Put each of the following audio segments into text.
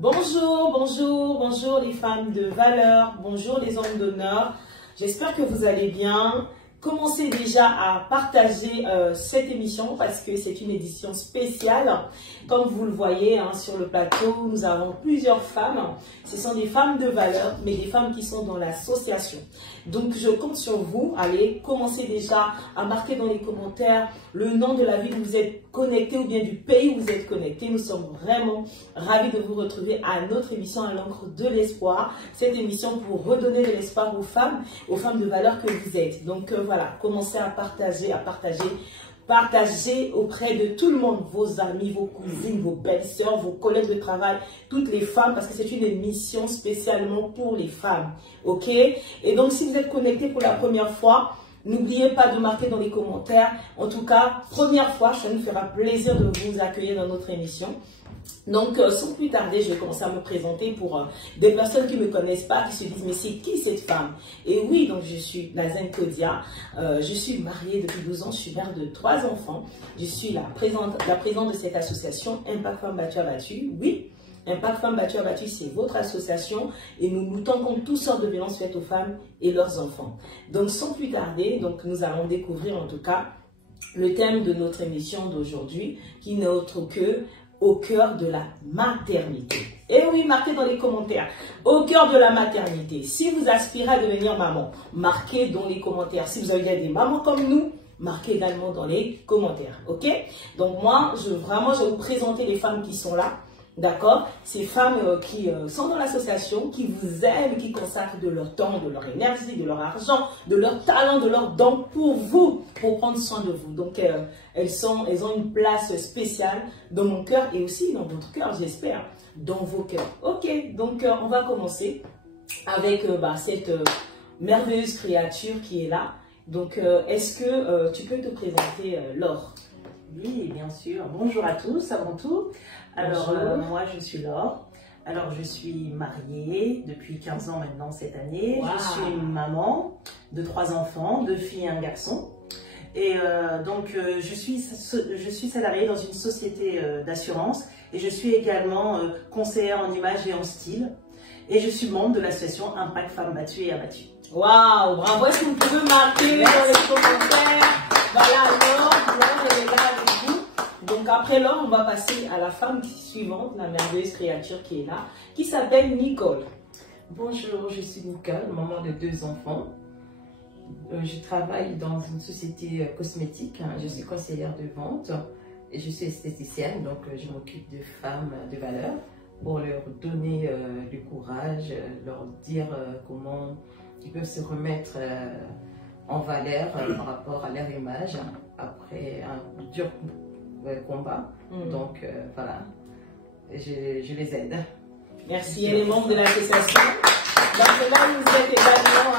Bonjour, bonjour, bonjour les femmes de valeur, bonjour les hommes d'honneur. J'espère que vous allez bien. Commencez déjà à partager cette émission parce que c'est une édition spéciale. Comme vous le voyez sur le plateau, nous avons plusieurs femmes. Ce sont des femmes de valeur, mais des femmes qui sont dans l'association. Donc, je compte sur vous. Allez, commencez déjà à marquer dans les commentaires le nom de la ville où vous êtes connecté ou bien du pays où vous êtes connecté. Nous sommes vraiment ravis de vous retrouver à notre émission à l'encre de l'espoir. Cette émission pour redonner de l'espoir aux femmes de valeur que vous êtes. Donc, voilà, commencez à partager, Partagez auprès de tout le monde, vos amis, vos cousines, vos belles-sœurs, vos collègues de travail, toutes les femmes, parce que c'est une émission spécialement pour les femmes. Ok? Et donc, si vous êtes connectés pour la première fois, n'oubliez pas de marquer dans les commentaires. En tout cas, première fois, ça nous fera plaisir de vous accueillir dans notre émission. Donc, sans plus tarder, je vais commencer à me présenter pour des personnes qui ne me connaissent pas, qui se disent, mais c'est qui cette femme? Et oui, donc je suis Nazaine Kodia, je suis mariée depuis 12 ans, je suis mère de 3 enfants, je suis la présidente de cette association Impact Femmes Battues Abattues. Oui, Impact Femmes Battues Abattues, c'est votre association et nous luttons contre toutes sortes de violences faites aux femmes et leurs enfants. Donc, sans plus tarder, donc, nous allons découvrir en tout cas le thème de notre émission d'aujourd'hui, qui n'est autre que au cœur de la maternité. Et oui, marquez dans les commentaires, au cœur de la maternité. Si vous aspirez à devenir maman, marquez dans les commentaires. Si vous avez des mamans comme nous, marquez également dans les commentaires. Ok? Donc moi, je vais vous présenter les femmes qui sont là. D'accord? Ces femmes qui sont dans l'association, qui vous aiment, qui consacrent de leur temps, de leur énergie, de leur argent, de leur talent, de leur don pour vous, pour prendre soin de vous. Donc, elles ont une place spéciale dans mon cœur et aussi dans votre cœur, j'espère, dans vos cœurs. Ok, donc on va commencer avec cette merveilleuse créature qui est là. Donc, est-ce que tu peux te présenter, Laure? Oui, bien sûr. Bonjour à tous, avant tout. Alors, moi, je suis Laure. Alors, je suis mariée depuis 15 ans maintenant cette année. Wow. Je suis une maman de 3 enfants, 2 filles et un garçon. Et donc, je suis salariée dans une société d'assurance et je suis également conseillère en image et en style. Et je suis membre de l'association Impact Femmes Battues et Abattues. Waouh, bravo, est-ce que vous pouvez marquer dans les commentaires? Voilà, Laure, elle est là avec vous. Donc après Laure, on va passer à la femme suivante, la merveilleuse créature qui est là, qui s'appelle Nicole. Bonjour, je suis Nicole, maman de 2 enfants. Je travaille dans une société cosmétique, je suis conseillère de vente et je suis esthéticienne, donc je m'occupe de femmes de valeur pour leur donner du courage, leur dire comment ils peuvent se remettre en valeur par rapport à leur image après un dur combat. Donc voilà, je les aide. Merci, elle est membre de l'association. Donc là, vous êtes également,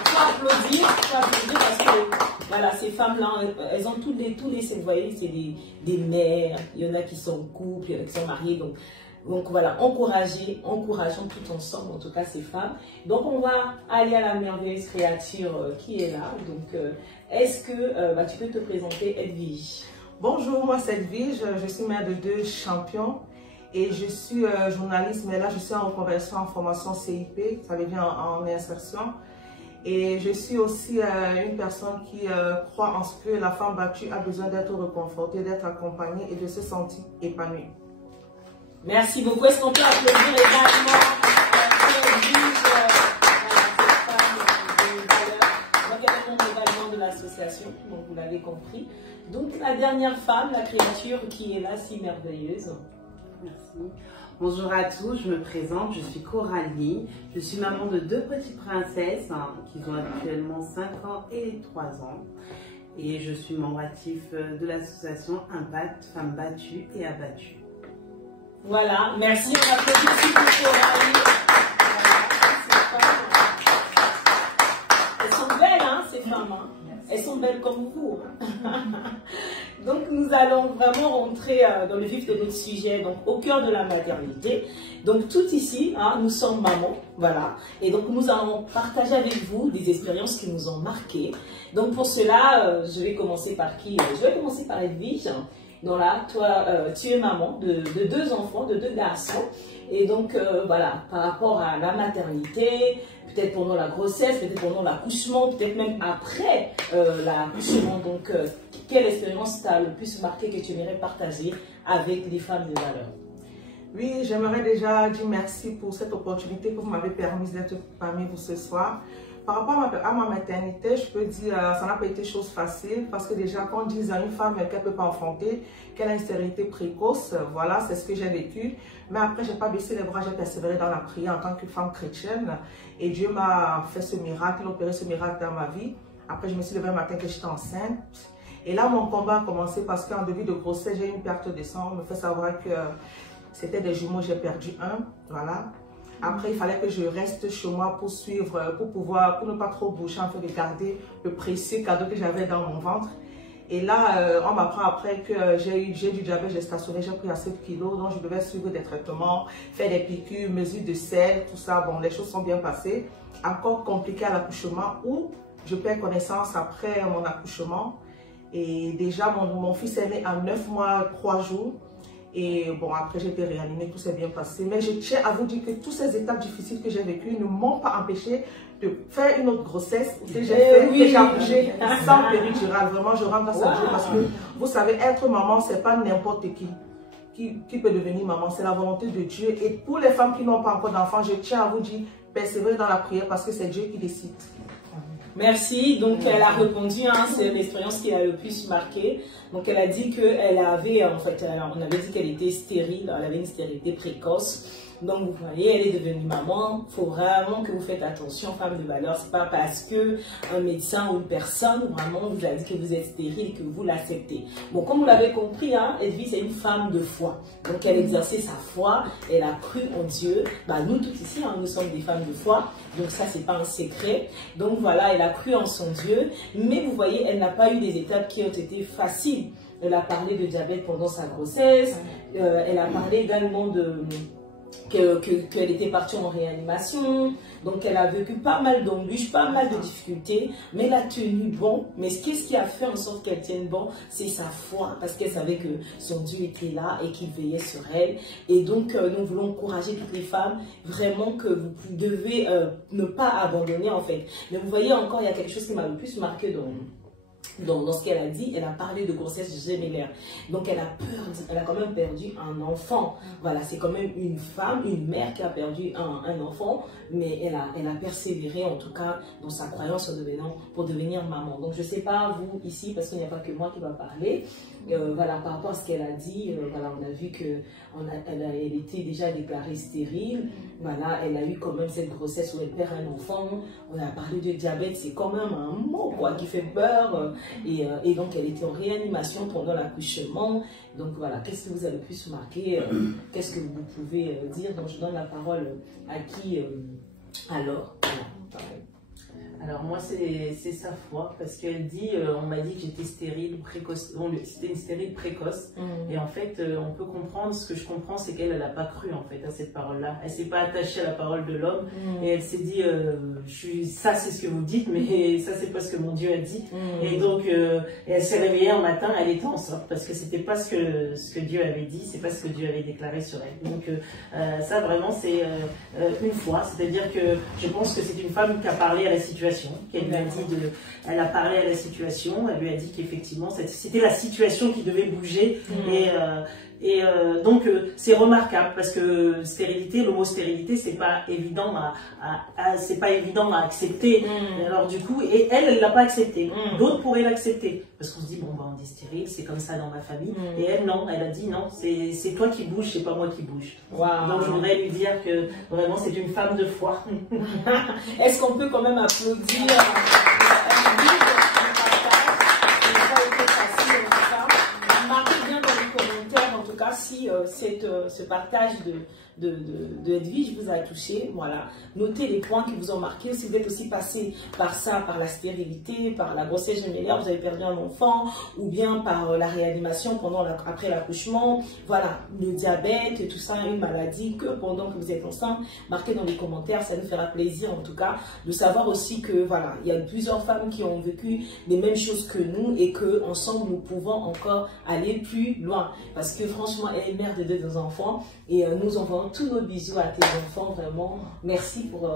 il faut applaudir parce que voilà, ces femmes-là, elles ont tous les, vous voyez, c'est des mères, il y en a qui sont en couple, il y en a qui sont mariées, donc voilà, encourageons tout ensemble, en tout cas ces femmes. Donc on va aller à la merveilleuse créature qui est là. Donc est-ce que tu peux te présenter, Edwige? Bonjour, moi c'est Edwige, je suis mère de 2 champions et je suis journaliste, mais là je suis en conversion en formation CIP, ça veut dire en insertion. Et je suis aussi une personne qui croit en ce que la femme battue a besoin d'être réconfortée, d'être accompagnée et de se sentir épanouie. Merci beaucoup. Est-ce qu'on peut applaudir également de l'association, donc vous l'avez compris. Donc la dernière femme, la créature qui est là, si merveilleuse. Merci. Bonjour à tous, je me présente, je suis Coralie, je suis maman de 2 petites princesses qui ont actuellement 5 ans et 3 ans. Et je suis membre actif de l'association Impact Femmes Battues et Abattues. Voilà, merci, on applaudit aussi pour Coralie. Elles sont belles, ces femmes. Elles sont belles comme vous. Donc, nous allons vraiment rentrer dans le vif de notre sujet, donc au cœur de la maternité. Donc, tout ici, nous sommes mamans, voilà. Et donc, nous allons partager avec vous des expériences qui nous ont marquées. Donc, pour cela, je vais commencer par qui? Je vais commencer par Edwige. Donc là, toi, tu es maman de 2 enfants, de 2 garçons. Et donc, voilà, par rapport à la maternité, peut-être pendant la grossesse, peut-être pendant l'accouchement, peut-être même après l'accouchement. Donc, quelle expérience t'a le plus marqué que tu aimerais partager avec les femmes de valeur? Oui, j'aimerais déjà dire merci pour cette opportunité que vous m'avez permis d'être parmi vous ce soir. Par rapport à ma maternité, je peux dire que ça n'a pas été chose facile parce que déjà quand on dit à une femme qu'elle ne peut pas enfanter, qu'elle a une stérilité précoce, voilà, c'est ce que j'ai vécu. Mais après, je n'ai pas baissé les bras, j'ai persévéré dans la prière en tant que femme chrétienne. Et Dieu m'a fait ce miracle, il a opéré ce miracle dans ma vie. Après, je me suis levée le matin que j'étais enceinte. Et là, mon combat a commencé parce qu'en début de grossesse, j'ai eu une perte de sang. On me fait savoir que c'était des jumeaux, j'ai perdu un, voilà. Après, il fallait que je reste chez moi pour suivre, pour ne pas trop bouger, en fait, de garder le précieux cadeau que j'avais dans mon ventre. Et là, on m'apprend après que j'ai du diabète gestationnel, j'ai pris à 7 kilos, donc je devais suivre des traitements, faire des piqûres, mesures de sel, tout ça. Bon, les choses sont bien passées. Encore compliqué à l'accouchement où je perds connaissance après mon accouchement. Et déjà, mon fils est né à 9 mois, 3 jours. Et bon, après j'ai été réanimée, tout s'est bien passé. Mais je tiens à vous dire que toutes ces étapes difficiles que j'ai vécues ne m'ont pas empêché de faire une autre grossesse que j'ai fait, que j'ai accouché sans péridurale. Vraiment, je rends grâce à Dieu parce que vous savez, être maman, c'est pas n'importe qui peut devenir maman. C'est la volonté de Dieu. Et pour les femmes qui n'ont pas encore d'enfants, je tiens à vous dire, persévérez dans la prière parce que c'est Dieu qui décide. Merci. Donc, elle a répondu, hein, c'est l'expérience qui a le plus marqué. Donc, elle a dit qu'elle avait, en fait, on avait dit qu'elle était stérile, elle avait une stérilité précoce. Donc, vous voyez, elle est devenue maman. Il faut vraiment que vous faites attention, femme de valeur. C'est pas parce que un médecin ou une personne vraiment vous a dit que vous êtes stérile que vous l'acceptez. Bon, comme vous l'avez compris, hein, Edwige, c'est une femme de foi. Donc, elle exerçait sa foi, elle a cru en Dieu. Bah, nous tous ici, hein, nous sommes des femmes de foi. Donc, ça, c'est pas un secret. Donc, voilà, elle a cru en son Dieu. Mais vous voyez, elle n'a pas eu des étapes qui ont été faciles. Elle a parlé de diabète pendant sa grossesse. Elle a parlé également de... qu'elle était partie en réanimation, donc elle a vécu pas mal d'embûches, pas mal de difficultés, mais elle a tenu bon. Mais qu'est-ce qui a fait en sorte qu'elle tienne bon? C'est sa foi, parce qu'elle savait que son Dieu était là et qu'il veillait sur elle. Et donc nous voulons encourager toutes les femmes, vraiment que vous devez ne pas abandonner en fait. Mais vous voyez encore, il y a quelque chose qui m'a le plus marqué dans ce qu'elle a dit. Elle a parlé de grossesse gémellaire. Donc elle a quand même perdu un enfant. Voilà, c'est quand même une femme, une mère qui a perdu un enfant, mais elle a persévéré en tout cas dans sa croyance pour devenir maman. Donc je ne sais pas vous ici, parce qu'il n'y a pas que moi qui va parler, voilà, par rapport à ce qu'elle a dit, voilà, on a vu qu'elle était déjà déclarée stérile. Voilà, elle a eu quand même cette grossesse où elle perd un enfant. On a parlé de diabète, c'est quand même un mot quoi, qui fait peur. Et donc elle était en réanimation pendant l'accouchement. Donc voilà, qu'est-ce que vous avez le plus marqué? Qu'est-ce que vous pouvez dire? Donc je donne la parole à qui alors? Voilà. Alors moi c'est sa foi, parce qu'elle dit, on m'a dit que j'étais stérile précoce, bon, c'était une stérile précoce, et en fait on peut comprendre, ce que je comprends c'est qu'elle n'a pas cru en fait à cette parole-là, elle s'est pas attachée à la parole de l'homme, et elle s'est dit, ça c'est ce que vous dites, mais ça c'est pas ce que mon Dieu a dit, et donc elle s'est réveillée un matin, elle était enceinte, parce que c'était pas ce que Dieu avait dit, c'est pas ce que Dieu avait déclaré sur elle. Donc ça vraiment c'est une foi, c'est-à-dire que je pense que c'est une femme qui a parlé à la situation, qu'elle lui a dit elle a parlé à la situation, elle lui a dit qu'effectivement c'était la situation qui devait bouger, donc c'est remarquable parce que stérilité, le mot stérilité c'est pas évident à accepter. Alors du coup, et elle l'a pas accepté. D'autres pourraient l'accepter parce qu'on se dit bon bah on est stérile, c'est comme ça dans ma famille. Et elle non, elle a dit non, c'est toi qui bouges, c'est pas moi qui bouge. Donc je voudrais lui dire que vraiment c'est une femme de foi. Est-ce qu'on peut quand même applaudir? si ce partage de Edwige vous a touché, voilà, notez les points qui vous ont marqué. Si vous êtes aussi passé par ça, par la stérilité, par la grossesse gémellaire, vous avez perdu un enfant, ou bien par la réanimation après l'accouchement, voilà, le diabète, tout ça, une maladie, que pendant que vous êtes enceinte, marquez dans les commentaires, ça nous fera plaisir en tout cas de savoir aussi que voilà, il y a plusieurs femmes qui ont vécu les mêmes choses que nous et que ensemble nous pouvons encore aller plus loin, parce que franchement elle est mère de 2 enfants et nous envoyons tous nos bisous à tes enfants, vraiment merci pour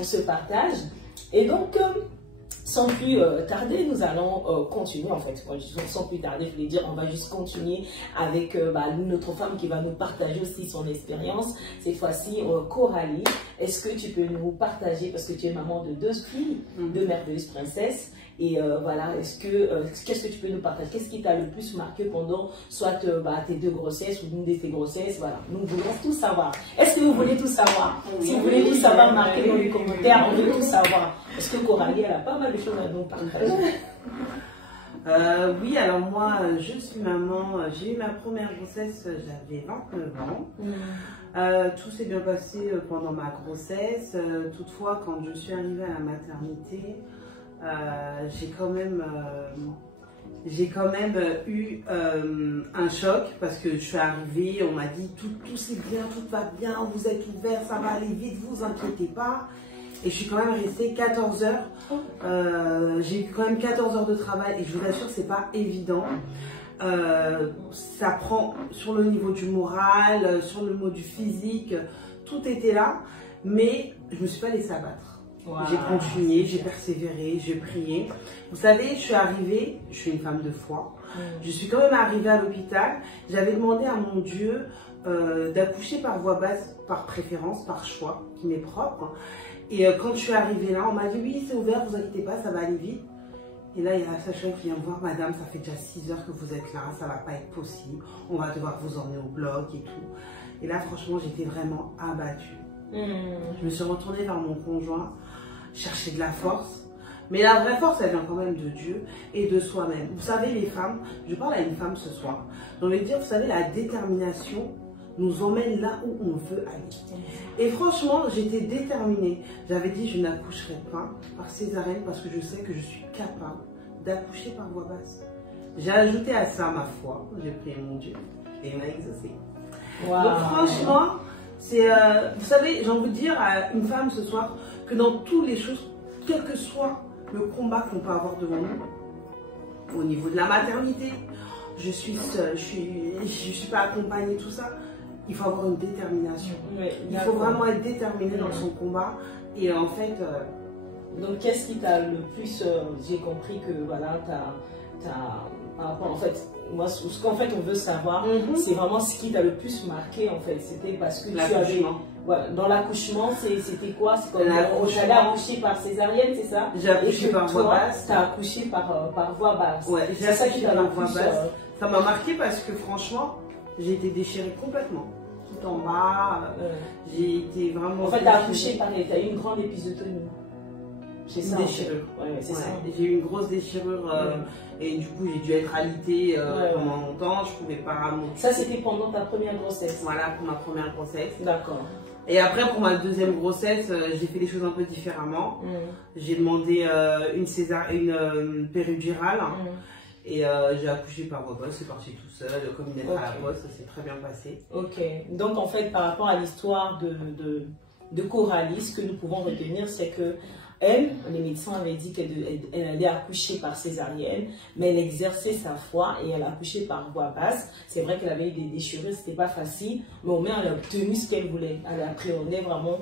ce partage. Et donc sans plus tarder, nous allons continuer en fait. Sans plus tarder, je voulais dire, on va juste continuer avec notre femme qui va nous partager aussi son expérience. Cette fois-ci, Coralie, est-ce que tu peux nous partager, parce que tu es maman de 2 filles, 2 merveilleuses princesses, et voilà, qu'est-ce que tu peux nous partager? Qu'est-ce qui t'a le plus marqué pendant soit tes 2 grossesses ou une de tes grossesses? Voilà, nous voulons tout savoir. Est-ce que vous voulez tout savoir? Si vous voulez tout savoir, marquez dans les commentaires, on veut tout savoir. Parce que Coralie, elle a pas mal de choses à nous partager. Oui, alors moi, je suis maman. J'ai eu ma première grossesse, j'avais 29 ans. Tout s'est bien passé pendant ma grossesse. Toutefois, quand je suis arrivée à la maternité, j'ai quand même eu un choc, parce que je suis arrivée, on m'a dit tout c'est bien, tout va bien, vous êtes ouvert, ça va aller vite, vous inquiétez pas. Et je suis quand même restée 14 heures. J'ai eu quand même 14 heures de travail et je vous assure, c'est pas évident. Ça prend sur le niveau du moral, sur le niveau du physique, tout était là, mais je me suis pas laissée abattre. Wow. J'ai continué, j'ai persévéré, j'ai prié. Vous savez, je suis arrivée, je suis une femme de foi. Je suis quand même arrivée à l'hôpital. J'avais demandé à mon Dieu d'accoucher par voie basse, par préférence, par choix, qui m'est propre. Et quand je suis arrivée là, on m'a dit oui, c'est ouvert, vous inquiétez pas, ça va aller vite. Et là, il y a la sage-femme qui vient me voir, madame, ça fait déjà 6 heures que vous êtes là, ça va pas être possible. On va devoir vous emmener au bloc et tout. Et là, franchement, j'étais vraiment abattue. Je me suis retournée vers mon conjoint, chercher de la force. Mais la vraie force, elle vient quand même de Dieu et de soi-même. Vous savez, les femmes, je parle à une femme ce soir. J'ai envie de dire, vous savez, la détermination nous emmène là où on veut aller. Et franchement, j'étais déterminée. J'avais dit, je n'accoucherai pas par césarienne parce que je sais que je suis capable d'accoucher par voie basse. J'ai ajouté à ça ma foi. J'ai prié mon Dieu et il m'a exaucé. Wow. Donc franchement, c'est, vous savez, j'ai envie de dire à une femme ce soir que dans toutes les choses, quel que soit le combat qu'on peut avoir devant nous, au niveau de la maternité, je suis seule, je suis pas accompagnée, tout ça, il faut avoir une détermination. Oui, il faut vraiment être déterminé dans son combat. Et en fait... Donc, qu'est-ce qui t'a le plus... j'ai compris que, voilà, par rapport, en fait, moi, ce qu'en fait on veut savoir, c'est vraiment ce qui t'a le plus marqué, en fait. C'était parce que tu avais... Voilà, dans l'accouchement, c'était quoi? C'est comme j'allais accoucher par césarienne, c'est ça? J'ai accouché par voie basse. Tu as accouché par voie basse. Ouais, c'est ça qui t'a le plus... Ça m'a marqué parce que franchement, j'ai été déchirée complètement. Tout en bas, j'ai été vraiment... En fait, tu as accouché par... Tu as eu une grande épisiotomie. C'est ça. Une déchirure. Ouais, c'est ça. J'ai eu une grosse déchirure et du coup, j'ai dû être alitée pendant longtemps. Je ne pouvais pas remonter. Ça, c'était pendant ta première grossesse? Voilà, pour ma première grossesse. D'accord. Et après, pour ma deuxième grossesse, j'ai fait les choses un peu différemment. J'ai demandé une péridurale. Et j'ai accouché par voie basse, c'est parti tout seul, comme une lettre à la poste, ça s'est très bien passé. Ok, donc en fait par rapport à l'histoire de Coralie, ce que nous pouvons retenir, c'est que elle, les médecins avaient dit qu'elle allait accoucher par césarienne, mais elle exerçait sa foi et elle a accouché par voie basse. C'est vrai qu'elle avait eu des déchirures, c'était pas facile, mais au moins elle a obtenu ce qu'elle voulait. Elle appréhendait vraiment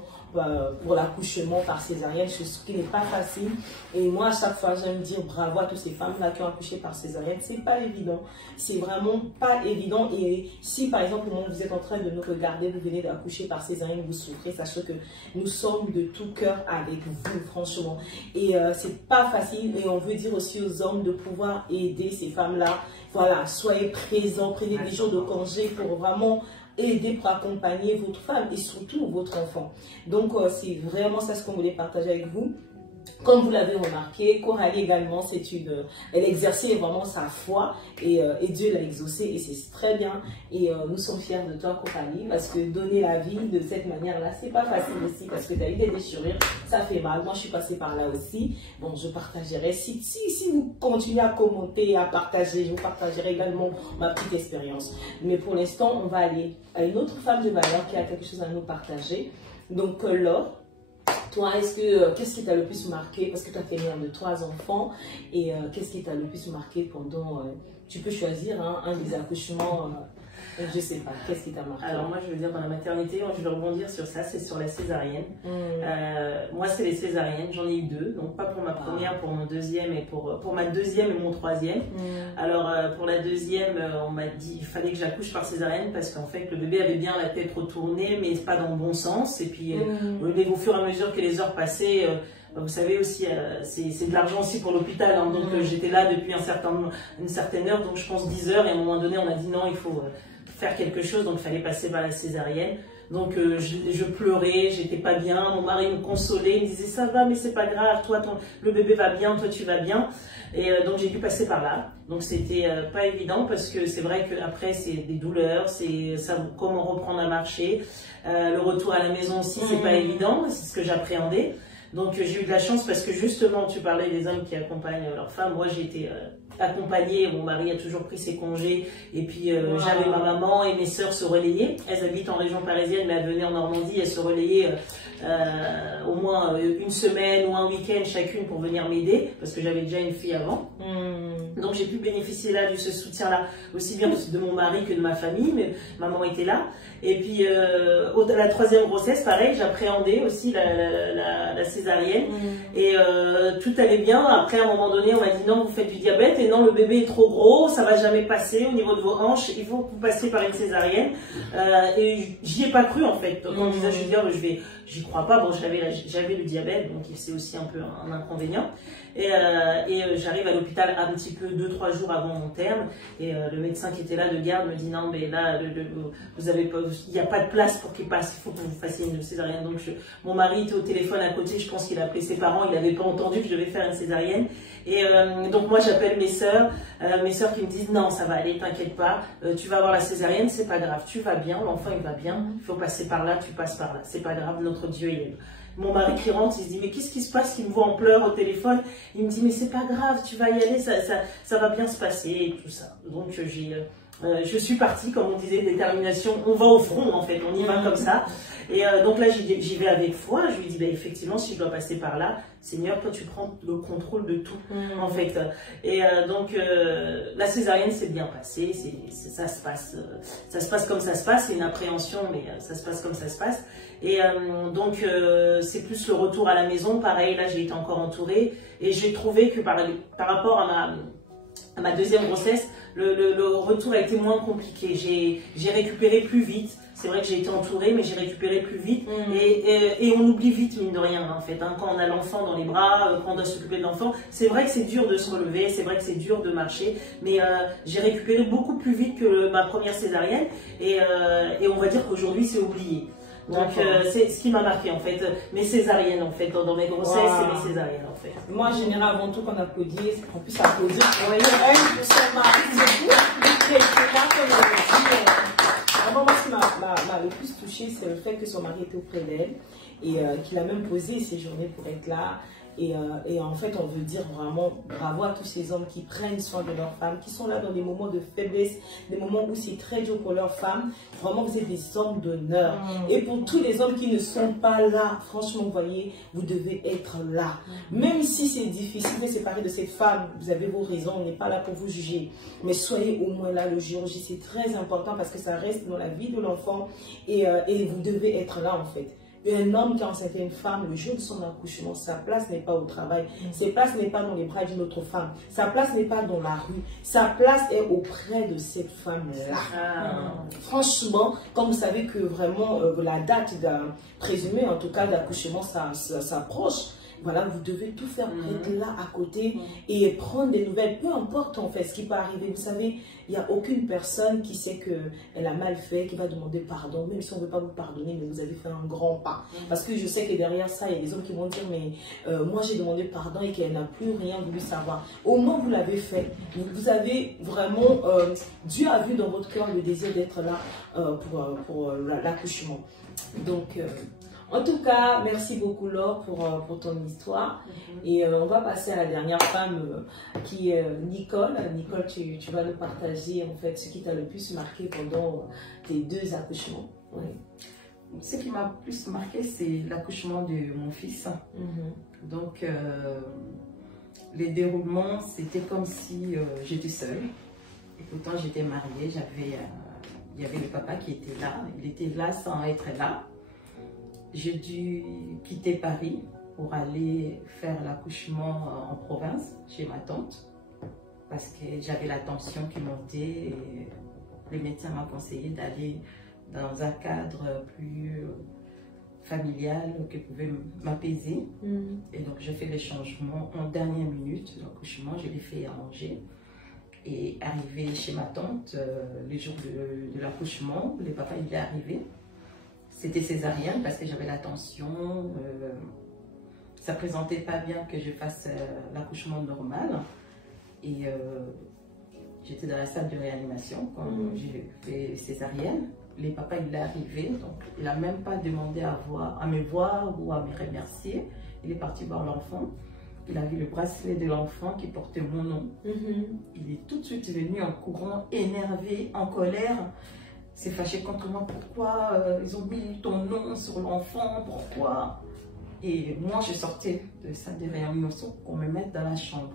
pour l'accouchement par césarienne, ce qui n'est pas facile. Et moi, à chaque fois, j'aime dire bravo à toutes ces femmes-là qui ont accouché par césarienne. C'est pas évident. C'est vraiment pas évident. Et si, par exemple, au moment où vous êtes en train de nous regarder, vous venez d'accoucher par césarienne, vous souffrez, sachez que nous sommes de tout cœur avec vous, franchement. Et c'est pas facile. Et on veut dire aussi aux hommes de pouvoir aider ces femmes-là. Voilà, soyez présents, prenez des jours de congé pour vraiment aider, pour accompagner votre femme et surtout votre enfant. Donc, c'est vraiment ça ce qu'on voulait partager avec vous. Comme vous l'avez remarqué, Coralie également, elle exerçait vraiment sa foi et Dieu l'a exaucée et c'est très bien. Et nous sommes fiers de toi, Coralie, parce que donner la vie de cette manière-là, c'est pas facile aussi, parce que tu as eu des déchirures, ça fait mal. Moi, je suis passée par là aussi. Bon, je partagerai. Si vous continuez à commenter et à partager, je vous partagerai également ma petite expérience. Mais pour l'instant, on va aller à une autre femme de valeur qui a quelque chose à nous partager. Donc, Laure. Toi, qu'est-ce qui t'a le plus marqué? Parce que tu as fait mère de 3 enfants. Et qu'est-ce qui t'a le plus marqué pendant... tu peux choisir un des accouchements, je ne sais pas. Qu'est-ce qui t'a marqué? Alors moi, je veux dire, dans la maternité, moi, je vais rebondir sur ça, c'est sur la césarienne. Moi, c'est les césariennes. J'en ai eu 2. Donc pas pour ma première, pour mon deuxième et pour ma deuxième et mon troisième. Alors pour la deuxième, on m'a dit il fallait que j'accouche par césarienne parce qu'en fait, le bébé avait bien la tête retournée, mais pas dans le bon sens. Et puis au fur et à mesure que les heures passaient, vous savez aussi, c'est de l'argent aussi pour l'hôpital. Hein, donc j'étais là depuis une certaine heure, donc je pense 10 heures. Et à un moment donné, on m'a dit non, il faut faire quelque chose, donc il fallait passer par la césarienne. Donc je pleurais, j'étais pas bien, mon mari me consolait, il me disait ça va mais c'est pas grave, toi le bébé va bien, toi tu vas bien. Et donc j'ai dû passer par là. Donc c'était pas évident parce que c'est vrai qu'après c'est des douleurs, c'est comment reprendre à marcher. Le retour à la maison aussi c'est pas évident, c'est ce que j'appréhendais. Donc j'ai eu de la chance parce que justement tu parlais des hommes qui accompagnent leurs femmes, moi j'ai été accompagnée, mon mari a toujours pris ses congés et puis j'avais ma maman et mes sœurs se relayaient. Elles habitent en région parisienne mais elles venaient en Normandie, elles se relayaient au moins une semaine ou un week-end chacune pour venir m'aider parce que j'avais déjà une fille avant. Donc j'ai pu bénéficier là de ce soutien-là, aussi bien de mon mari que de ma famille, mais maman était là. Et puis la troisième grossesse, pareil, j'appréhendais aussi la césarienne et tout allait bien. Après à un moment donné, on m'a dit non, vous faites du diabète et non, le bébé est trop gros, ça va jamais passer au niveau de vos hanches, il faut que vous passiez par une césarienne. Et j'y ai pas cru en fait. Quand on disait j'y crois pas. Bon, j'avais le diabète, donc c'est aussi un peu un inconvénient. Et j'arrive à l'hôpital un petit peu 2-3 jours avant mon terme et le médecin qui était là de garde me dit non mais là vous avez pas, il n'y a pas de place pour qu'il passe, il faut que vous fassiez une césarienne. Donc mon mari était au téléphone à côté, je pense qu'il a appelé ses parents, il n'avait pas entendu que je devais faire une césarienne. Et donc moi j'appelle mes sœurs qui me disent non ça va aller, t'inquiète pas, tu vas avoir la césarienne, c'est pas grave, tu vas bien, l'enfant il va bien, il faut passer par là, tu passes par là, c'est pas grave, notre Dieu il est là. Mon mari qui rentre, il se dit mais qu'est-ce qui se passe? Il me voit en pleurs au téléphone, il me dit mais c'est pas grave, tu vas y aller, ça va bien se passer et tout ça. Donc je suis partie, comme on disait, détermination, on va au front en fait, on y va comme ça. Et donc là j'y vais avec foi, je lui dis effectivement si je dois passer par là, Seigneur toi tu prends le contrôle de tout en fait. Et donc la césarienne s'est bien passée, ça se passe comme ça se passe, c'est une appréhension mais ça se passe comme ça se passe. Et donc c'est plus le retour à la maison, pareil là j'ai été encore entourée et j'ai trouvé que par rapport à ma deuxième grossesse, le retour a été moins compliqué, j'ai récupéré plus vite. C'est vrai que j'ai été entourée, mais j'ai récupéré plus vite. Et on oublie vite, mine de rien, en fait. Hein, quand on a l'enfant dans les bras, quand on doit s'occuper de l'enfant, c'est vrai que c'est dur de se relever, c'est vrai que c'est dur de marcher. Mais j'ai récupéré beaucoup plus vite que ma première césarienne. Et on va dire qu'aujourd'hui, c'est oublié. Donc c'est ce qui m'a marqué, en fait. Mes césariennes, en fait. Dans mes grossesses, c'est mes césariennes, en fait. Moi, en général, avant tout, qu'on applaudit, on puisse applaudir. Vous voyez, elle, pour son mari, c'est vraiment, moi, ce qui m'a le plus touchée, c'est le fait que son mari était auprès d'elle et qu'il a même posé ses journées pour être là. Et en fait, on veut dire vraiment bravo à tous ces hommes qui prennent soin de leurs femmes, qui sont là dans des moments de faiblesse, des moments où c'est très dur pour leurs femmes. Vraiment, vous êtes des hommes d'honneur. Et pour tous les hommes qui ne sont pas là, franchement, vous voyez, vous devez être là. Même si c'est difficile de se séparer de cette femme, vous avez vos raisons, on n'est pas là pour vous juger. Mais soyez au moins là le jour J, c'est très important parce que ça reste dans la vie de l'enfant et vous devez être là en fait. Un homme qui a enceinte une femme, le jour de son accouchement, sa place n'est pas au travail, sa place n'est pas dans les bras d'une autre femme, sa place n'est pas dans la rue, sa place est auprès de cette femme-là. Franchement, comme vous savez que vraiment la date présumée, en tout cas d'accouchement, ça s'approche. voilà, vous devez tout faire pour être là à côté et prendre des nouvelles, peu importe en fait ce qui peut arriver. Vous savez, il n'y a aucune personne qui sait qu'elle a mal fait, qui va demander pardon, même si on ne veut pas vous pardonner, mais vous avez fait un grand pas. Parce que je sais que derrière ça, il y a des hommes qui vont dire, mais moi j'ai demandé pardon et qu'elle n'a plus rien voulu savoir. Au moins vous l'avez fait, vous avez vraiment, Dieu a vu dans votre cœur le désir d'être là pour l'accouchement. Donc, en tout cas, merci beaucoup Laure pour ton histoire. Et on va passer à la dernière femme qui est Nicole. Nicole, tu vas nous partager en fait ce qui t'a le plus marqué pendant tes 2 accouchements. Ouais. Ce qui m'a plus marqué, c'est l'accouchement de mon fils. Donc, les déroulements, c'était comme si j'étais seule. Et pourtant, j'étais mariée, il y avait le papa qui était là. Il était là sans être là. J'ai dû quitter Paris pour aller faire l'accouchement en province, chez ma tante, parce que j'avais la tension qui montait et le médecin m'a conseillé d'aller dans un cadre plus familial qui pouvait m'apaiser. Et donc, j'ai fait les changements en dernière minute. L'accouchement, je l'ai fait à Angers. Et arrivé chez ma tante, les jours de l'accouchement, le papa il est arrivé. C'était césarienne parce que j'avais la tension. Ça ne présentait pas bien que je fasse l'accouchement normal. Et j'étais dans la salle de réanimation quand j'ai fait césarienne. Le papa il est arrivé, donc il n'a même pas demandé à me voir ou à me remercier. Il est parti voir l'enfant. Il a vu le bracelet de l'enfant qui portait mon nom. Il est tout de suite venu en courant, énervé, en colère. S'est fâché contre moi. Pourquoi ils ont mis ton nom sur l'enfant? Pourquoi? Et moi, je sortais de salle de réanimation qu'on me mette dans la chambre.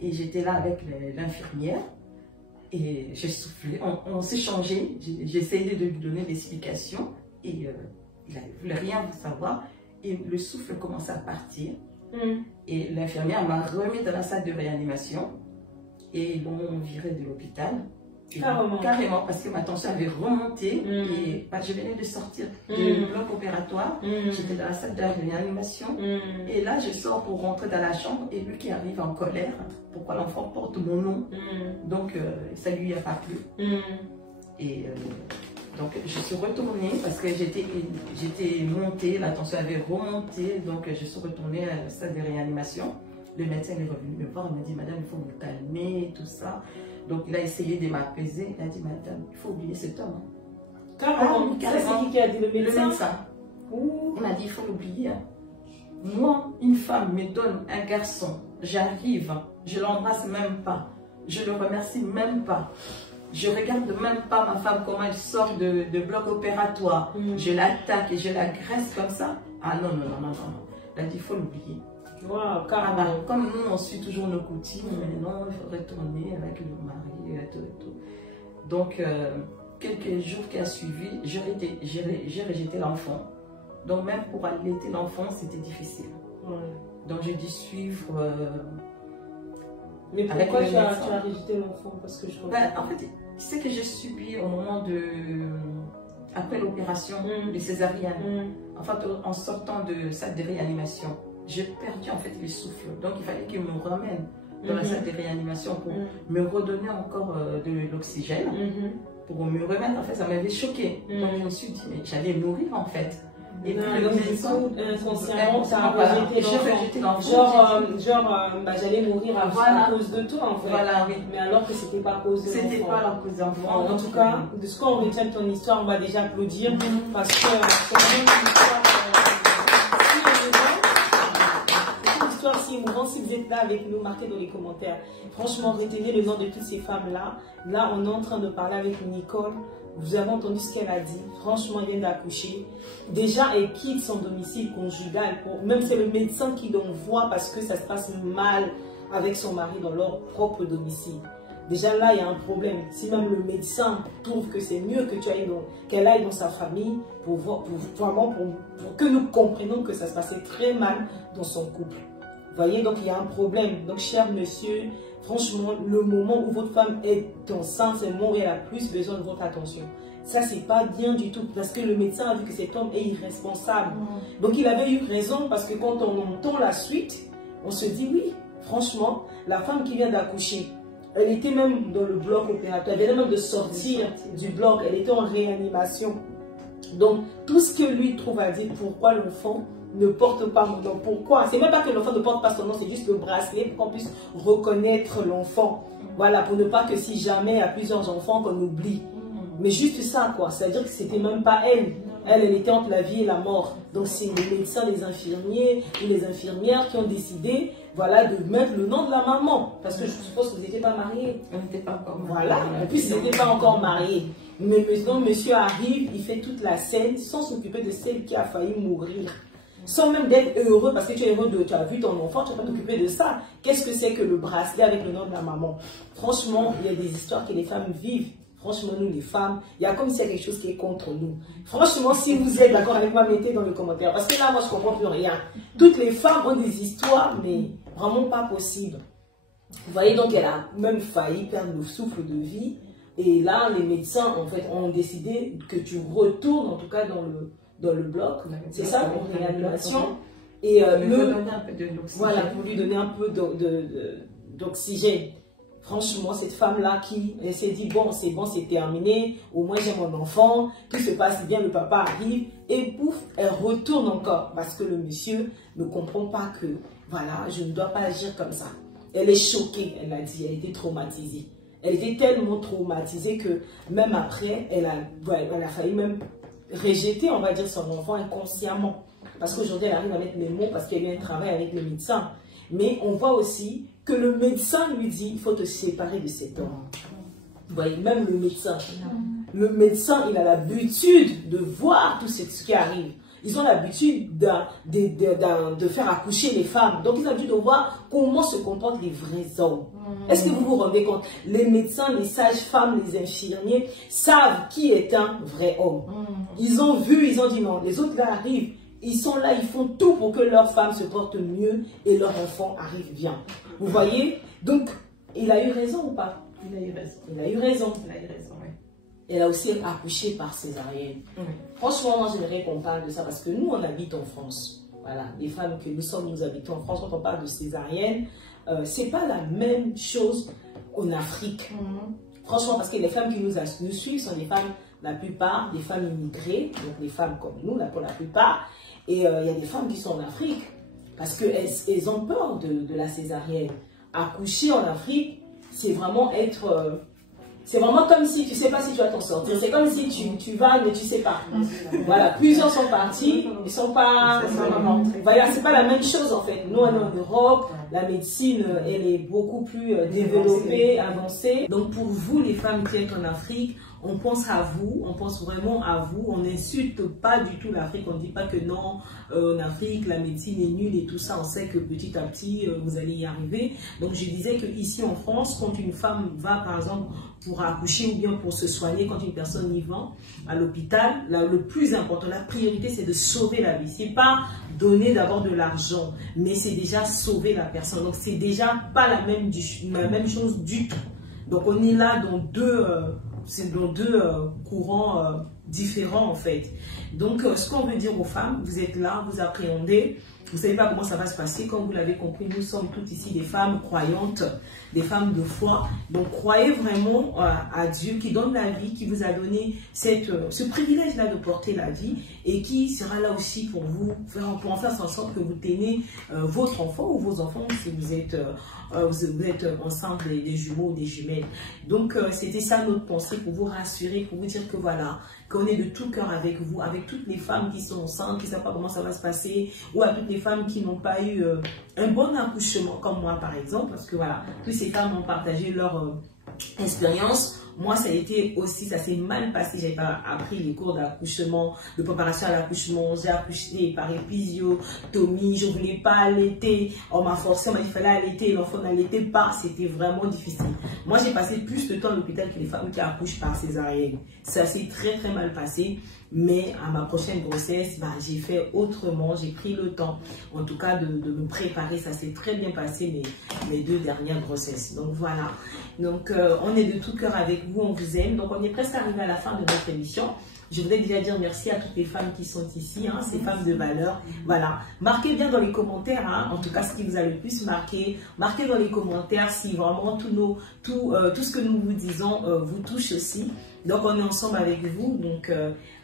Et j'étais là avec l'infirmière. Et j'ai soufflé. On s'est changé. J'ai essayé de lui donner l'explication. Et il ne voulait rien savoir. Et le souffle commençait à partir. Et l'infirmière m'a remis dans la salle de réanimation et ils l'ont viré de l'hôpital. Carrément, parce que ma tension avait remonté et je venais de sortir du bloc opératoire. J'étais dans la salle de réanimation et là je sors pour rentrer dans la chambre et lui qui arrive en colère. Pourquoi l'enfant porte mon nom? Donc ça lui a pas plu. Et donc je suis retournée parce que j'étais montée, la tension avait remonté, donc je suis retournée à la salle de réanimation. Le médecin est revenu me voir, il m'a dit madame, il faut vous calmer, tout ça. Donc il a essayé de m'apaiser, il a dit madame, il faut oublier cet homme. Carrément, c'est qui a dit le médecin? Le médecin. Il m'a dit il faut l'oublier. Moi, une femme me donne un garçon, j'arrive, je l'embrasse même pas, je le remercie même pas. Je regarde même pas ma femme comment elle sort de bloc opératoire. Je l'attaque et je l'agresse comme ça. Ah non, non, non, non, non. Elle a dit, il faut l'oublier. Wow, carrément. Comme nous, on suit toujours nos coutumes, mais non, il faut retourner avec le mari et tout et tout. Donc, quelques jours qui a suivi, j'ai rejeté l'enfant. Donc, même pour allaiter l'enfant, c'était difficile. Donc, j'ai dû suivre... Mais pourquoi tu as rejeté l'enfant? Parce que je en fait, ce que j'ai subi au moment après l'opération de césarienne, en fait, en sortant de salle de réanimation, j'ai perdu en fait le souffle. Donc, il fallait qu'il me ramène dans la salle de réanimation pour me redonner encore de l'oxygène, pour me remettre. En fait, ça m'avait choqué. Donc, je me suis dit, mais j'allais mourir en fait. Et puis le médecin, inconsciemment, ça a rejeté l'enfant. Genre, j'allais mourir à cause de toi en fait. Voilà, oui. Mais alors que c'était pas à cause de l'enfant. C'était pas à cause de l'enfant. En tout cas, de ce qu'on retient de ton histoire, on va déjà applaudir parce que c'est vraiment une histoire si émouvante. Si vous êtes là avec nous, marquez dans les commentaires. Franchement, retenez le nom de toutes ces femmes-là. Là, on est en train de parler avec Nicole. Vous avez entendu ce qu'elle a dit. Franchement, elle vient d'accoucher. Déjà, elle quitte son domicile conjugal. Même c'est le médecin qui l'envoie parce que ça se passe mal avec son mari dans leur propre domicile. Déjà là, il y a un problème. Si même le médecin trouve que c'est mieux que qu'elle aille dans sa famille pour que nous comprenions que ça se passait très mal dans son couple. Vous voyez, donc il y a un problème. Donc, cher monsieur, franchement, le moment où votre femme est enceinte, c'est le moment où elle a plus besoin de votre attention. Ça, c'est pas bien du tout parce que le médecin a vu que cet homme est irresponsable. Donc, il avait eu raison parce que quand on entend la suite, on se dit oui, franchement, la femme qui vient d'accoucher, elle était même dans le bloc opératoire, elle venait même de sortir du bloc, elle était en réanimation. Donc, tout ce que lui trouve à dire, pourquoi l'enfant ne porte pas mon nom, pourquoi? C'est même pas que l'enfant ne porte pas son nom, c'est juste le bracelet pour qu'on puisse reconnaître l'enfant. Voilà, pour ne pas que si jamais il y a plusieurs enfants, qu'on oublie. Mais juste ça, quoi. C'est-à-dire que c'était même pas elle. Elle était entre la vie et la mort. Donc, c'est les médecins, les infirmiers et les infirmières qui ont décidé, voilà, de mettre le nom de la maman. Parce que je suppose que vous n'étiez pas mariés. On n'était pas encore mariés. Voilà. En plus, ils n'étaient pas encore mariés. Mais maintenant, monsieur arrive, il fait toute la scène sans s'occuper de celle qui a failli mourir. Sans même d'être heureux, parce que tu es heureux tu as vu ton enfant, tu ne vas pas t'occuper de ça. Qu'est-ce que c'est que le bracelet avec le nom de la maman? Franchement, il y a des histoires que les femmes vivent. Franchement, nous les femmes, il y a comme s'il y a quelque chose qui est contre nous. Franchement, si vous êtes d'accord avec moi, mettez dans les commentaires. Parce que là, moi, je ne comprends plus rien. Toutes les femmes ont des histoires, mais vraiment pas possible. Vous voyez, donc, elle a même failli perdre le souffle de vie. Et là, les médecins, en fait, ont décidé que tu retournes, en tout cas, dans le bloc. C'est ça, pour réanimation. Et voilà, pour lui donner un peu d'oxygène. Franchement, cette femme-là elle s'est dit, bon, c'est terminé, au moins j'ai mon enfant, tout se passe bien, le papa arrive, et pouf, elle retourne encore, parce que le monsieur ne comprend pas que, voilà, je ne dois pas agir comme ça. Elle est choquée, elle a dit, elle était traumatisée. Elle était tellement traumatisée que même après, elle a failli même rejeter, on va dire, son enfant inconsciemment. Parce qu'aujourd'hui, elle arrive à mettre les mots parce qu'elle vient travailler avec le médecin. Mais on voit aussi que le médecin lui dit, il faut te séparer de cet homme. Vous voyez, même le médecin. Le médecin, il a l'habitude de voir tout ce qui arrive. Ils ont l'habitude de faire accoucher les femmes. Donc, ils ont l'habitude de voir comment se comportent les vrais hommes. Est-ce que vous vous rendez compte? Les médecins, les sages-femmes, les infirmiers savent qui est un vrai homme. Ils ont vu, ils ont dit non. Les autres là arrivent. Ils sont là, ils font tout pour que leur femme se porte mieux et leur enfant arrive bien. Vous voyez? Donc, il a eu raison ou pas? Il a eu raison. Il a eu raison. Il a eu raison, oui. Elle a aussi accouché par césarienne. Franchement, moi, j'aimerais qu'on parle de ça parce que nous, on habite en France. Voilà, les femmes que nous sommes, nous habitons en France. Quand on parle de césarienne, c'est pas la même chose en Afrique. Franchement, parce que les femmes qui nous suivent sont des femmes, la plupart, des femmes immigrées, donc des femmes comme nous, là, pour la plupart. Et il y a des femmes qui sont en Afrique parce qu'elles ont peur de la césarienne. Accoucher en Afrique, c'est vraiment être... c'est vraiment comme si tu ne sais pas si tu vas t'en sortir. C'est comme si tu vas, mais tu ne sais pas. Voilà, plusieurs sont partis, ils ne sont pas... Voilà, c'est pas la même chose en fait. Nous, on est en Europe, la médecine, elle est beaucoup plus développée, avancée. Donc pour vous, les femmes qui êtes en Afrique, on pense à vous, on pense vraiment à vous. On n'insulte pas du tout l'Afrique. On ne dit pas que non, en Afrique, la médecine est nulle et tout ça. On sait que petit à petit, vous allez y arriver. Donc je disais qu'ici en France, quand une femme va par exemple pour accoucher ou bien pour se soigner, quand une personne y va à l'hôpital, le plus important, la priorité, c'est de sauver la vie. C'est pas donner d'abord de l'argent, mais c'est déjà sauver la personne. Donc c'est déjà pas la même chose du tout. Donc on est là dans deux courants différents en fait. Donc ce qu'on veut dire aux femmes, vous êtes là, vous appréhendez, vous ne savez pas comment ça va se passer. Comme vous l'avez compris, nous sommes toutes ici des femmes croyantes, des femmes de foi. Donc croyez vraiment à Dieu qui donne la vie, qui vous a donné ce privilège-là de porter la vie et qui sera là aussi pour vous, pour en faire en sorte que vous tenez votre enfant ou vos enfants si vous êtes enceinte des jumeaux ou des jumelles. Donc c'était ça notre pensée pour vous rassurer, pour vous dire que voilà, qu'on est de tout cœur avec vous, avec toutes les femmes qui sont enceintes, qui ne savent pas comment ça va se passer, ou à toutes les femmes qui n'ont pas eu un bon accouchement, comme moi par exemple, parce que voilà, toutes ces femmes ont partagé leur expérience. Moi, ça a été aussi, ça s'est mal passé. J'ai pas appris les cours d'accouchement, de préparation à l'accouchement. J'ai accouché par épisiotomie. Je voulais pas allaiter. On m'a forcé, on m'a dit qu'il fallait allaiter. L'enfant n'allaitait pas. C'était vraiment difficile. Moi, j'ai passé plus de temps à l'hôpital que les femmes qui accouchent par césarienne. Ça s'est très très mal passé. Mais à ma prochaine grossesse, j'ai fait autrement. J'ai pris le temps, en tout cas, de me préparer. Ça s'est très bien passé mes 2 dernières grossesses. Donc voilà. Donc on est de tout cœur avec avec vous, on vous aime. Donc on est presque arrivé à la fin de notre émission. Je voudrais déjà dire merci à toutes les femmes qui sont ici, hein, ces femmes de valeur. Voilà, marquez bien dans les commentaires, hein, en tout cas ce qui vous a le plus marqué. Marquez dans les commentaires si vraiment tout ce que nous vous disons vous touche aussi. Donc on est ensemble avec vous. Donc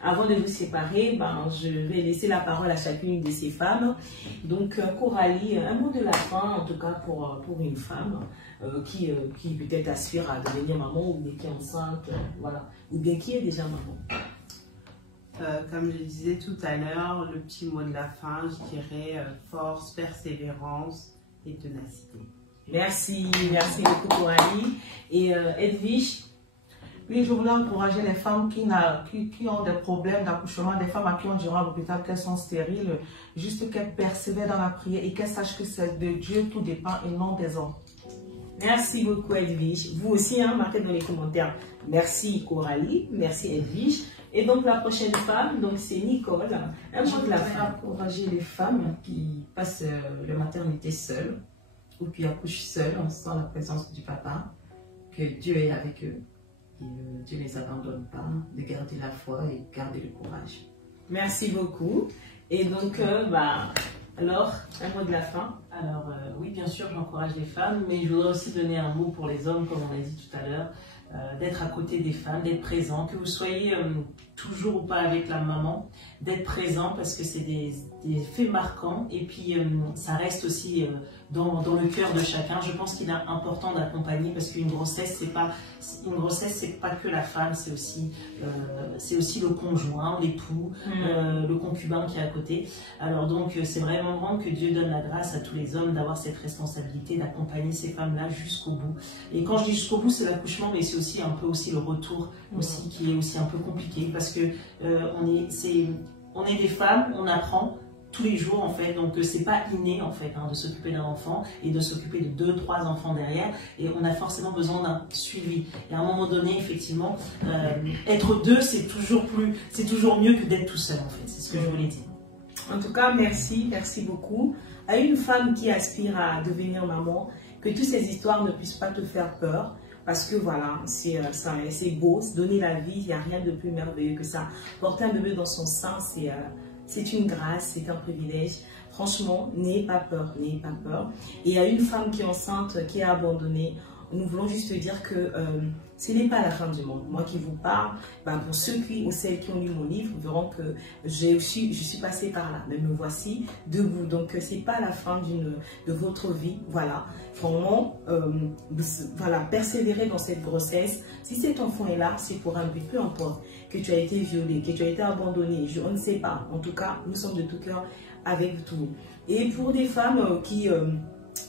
avant de vous séparer, je vais laisser la parole à chacune de ces femmes. Donc Coralie, un mot de la fin, en tout cas pour une femme qui peut-être aspire à devenir maman ou bien qui est enceinte, voilà, ou bien qui est déjà maman. Comme je disais tout à l'heure, le petit mot de la fin, je dirais force, persévérance et ténacité. Merci beaucoup Coralie. Et Edwige? Oui, je voulais encourager les femmes qui ont des problèmes d'accouchement, des femmes à qui on dira à l'hôpital qu'elles sont stériles, juste qu'elles persévèrent dans la prière et qu'elles sachent que c'est de Dieu tout dépend et non des hommes. Merci beaucoup Edwige. Vous aussi, hein, marquez dans les commentaires. Merci Coralie, merci Edwige. Et donc la prochaine femme, donc c'est Nicole. Un mot de la fin. Encourager les femmes qui passent la maternité seules ou qui accouchent seules sans la présence du papa, que Dieu est avec eux et Dieu ne les abandonne pas, de garder la foi et garder le courage. Merci beaucoup. Et donc, alors, un mot de la fin. Alors, oui, bien sûr, j'encourage les femmes, mais je voudrais aussi donner un mot pour les hommes, comme on a dit tout à l'heure. D'être à côté des femmes, d'être présent, que vous soyez toujours ou pas avec la maman, d'être présent parce que c'est des faits marquants et puis ça reste aussi dans le cœur de chacun. Je pense qu'il est important d'accompagner parce qu'une grossesse, c'est pas que la femme, c'est aussi le conjoint, l'époux, le concubin qui est à côté. Alors donc c'est vraiment grand que Dieu donne la grâce à tous les hommes d'avoir cette responsabilité d'accompagner ces femmes-là jusqu'au bout. Et quand je dis jusqu'au bout, c'est l'accouchement, mais c'est aussi un peu aussi le retour aussi qui est aussi un peu compliqué parce que on est des femmes, on apprend tous les jours en fait, donc c'est pas inné en fait de s'occuper d'un enfant et de s'occuper de 2-3 enfants derrière et on a forcément besoin d'un suivi. Et à un moment donné effectivement, être deux c'est toujours mieux que d'être tout seul en fait, c'est ce que je voulais dire. En tout cas, merci beaucoup. À une femme qui aspire à devenir maman, que toutes ces histoires ne puissent pas te faire peur. Parce que voilà, c'est beau, donner la vie, il n'y a rien de plus merveilleux que ça. Porter un bébé dans son sein, c'est une grâce, c'est un privilège. Franchement, n'ayez pas peur, n'ayez pas peur. Et à une femme qui est enceinte, qui est abandonnée, nous voulons juste dire que ce n'est pas la fin du monde. Moi qui vous parle, pour ceux ou celles qui ont lu mon livre, vous verront que je suis passée par là. Mais me voici debout. Donc, ce n'est pas la fin de votre vie. Voilà. Vraiment, voilà, persévérer dans cette grossesse. Si cet enfant est là, c'est pour un but. Peu importe que tu as été violé, que tu as été abandonné. On ne sait pas. En tout cas, nous sommes de tout cœur avec vous. Et pour des femmes qui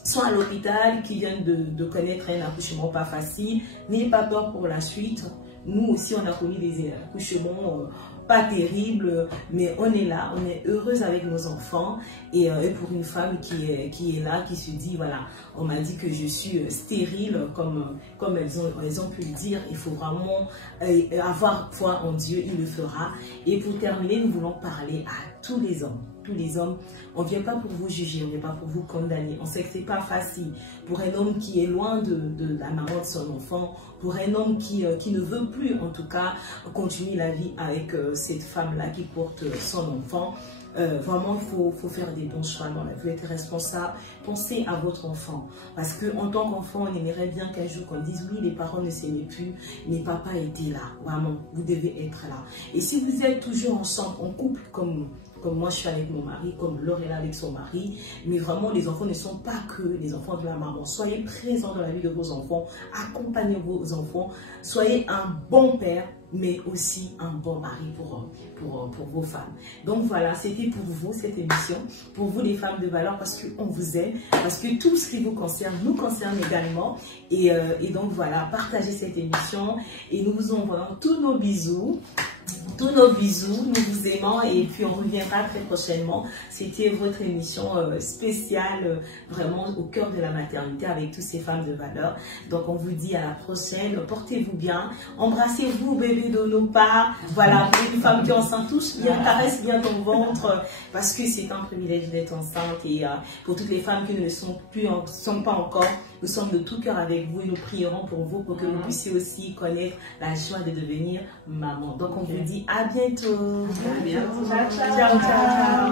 sont à l'hôpital, qui viennent de connaître un accouchement pas facile, n'ayez pas peur pour la suite. Nous aussi, on a connu des accouchements pas terribles, mais on est là, on est heureuse avec nos enfants. Et pour une femme qui est là, qui se dit, voilà, on m'a dit que je suis stérile, comme elles ont pu le dire, il faut vraiment avoir foi en Dieu, il le fera. Et pour terminer, nous voulons parler à tous les hommes. Tous les hommes, on ne vient pas pour vous juger, on ne vient pas pour vous condamner. On sait que ce n'est pas facile. Pour un homme qui est loin de la maman de son enfant, pour un homme qui ne veut plus, en tout cas, continuer la vie avec cette femme-là qui porte son enfant, vraiment, il faut faire des bons choix dans la vie, être responsable. Pensez à votre enfant. Parce qu'en tant qu'enfant, on aimerait bien qu'un jour qu'on dise oui, les parents ne s'aimaient plus, mais papa était là. Vraiment, vous devez être là. Et si vous êtes toujours ensemble, en couple, comme moi je suis avec mon mari, comme Laure est là avec son mari, mais vraiment les enfants ne sont pas que les enfants de la maman. Soyez présents dans la vie de vos enfants, accompagnez vos enfants, soyez un bon père, mais aussi un bon mari pour vos femmes. Donc voilà, c'était pour vous cette émission, pour vous les femmes de valeur, parce qu'on vous aime, parce que tout ce qui vous concerne, nous concerne également. Et donc voilà, partagez cette émission et nous vous envoyons tous nos bisous. Tous nos bisous, nous vous aimons et puis on reviendra très prochainement. C'était votre émission spéciale, vraiment au cœur de la maternité avec toutes ces femmes de valeur. Donc on vous dit à la prochaine, portez-vous bien, embrassez-vous bébé de nos parts. Voilà, pour une femme qui est enceinte, touche bien, caresse bien ton ventre parce que c'est un privilège d'être enceinte et pour toutes les femmes qui ne le sont pas encore, Nous sommes de tout cœur avec vous et nous prierons pour vous pour que vous puissiez aussi connaître la joie de devenir maman. Donc on vous dit à bientôt. À bientôt. Ciao, ciao.